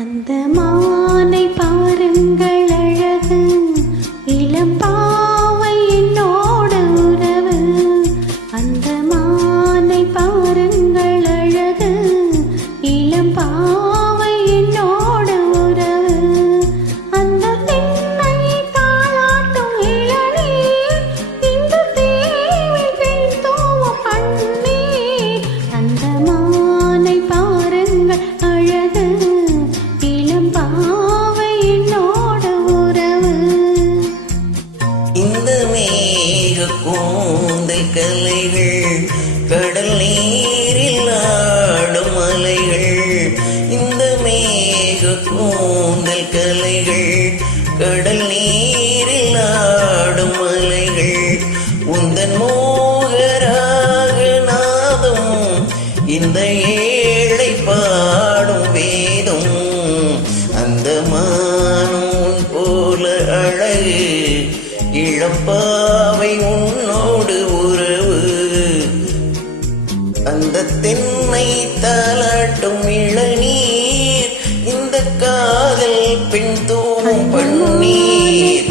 அந்த மானை பாருங்கள் அழகு, இளம் பாவை என்னோட உறவு. அந்த மானை பாருங்கள் அழகு, இளம் பாவை என்னோட உறவு. அந்த பெண்ணை தாளாட்டும் இளநீர், இந்த தீவில் பெண் தூவும் பன்னீர். அந்த மானை பாருங்கள் அழகு, இளம் பாவை என்னோட உறவு. இந்த மேக கூந்தல் கலைகள், கடல் நீரில் ஆடும் அலைகள். இந்த மேக கூந்தல் கலைகள், கடல் நீரில் ஆடும் அலைகள். உந்தன் மோகராக நாதம், இந்த ஏழை பாடும் வேதம். அந்த மானோன் போல அழகு, இளப்பாவை உன்னோடு உறவு. அந்த தென்னை தாளாட்டும் இளநீர், இந்த காதல் பெண் தூவும் பன்னீர்.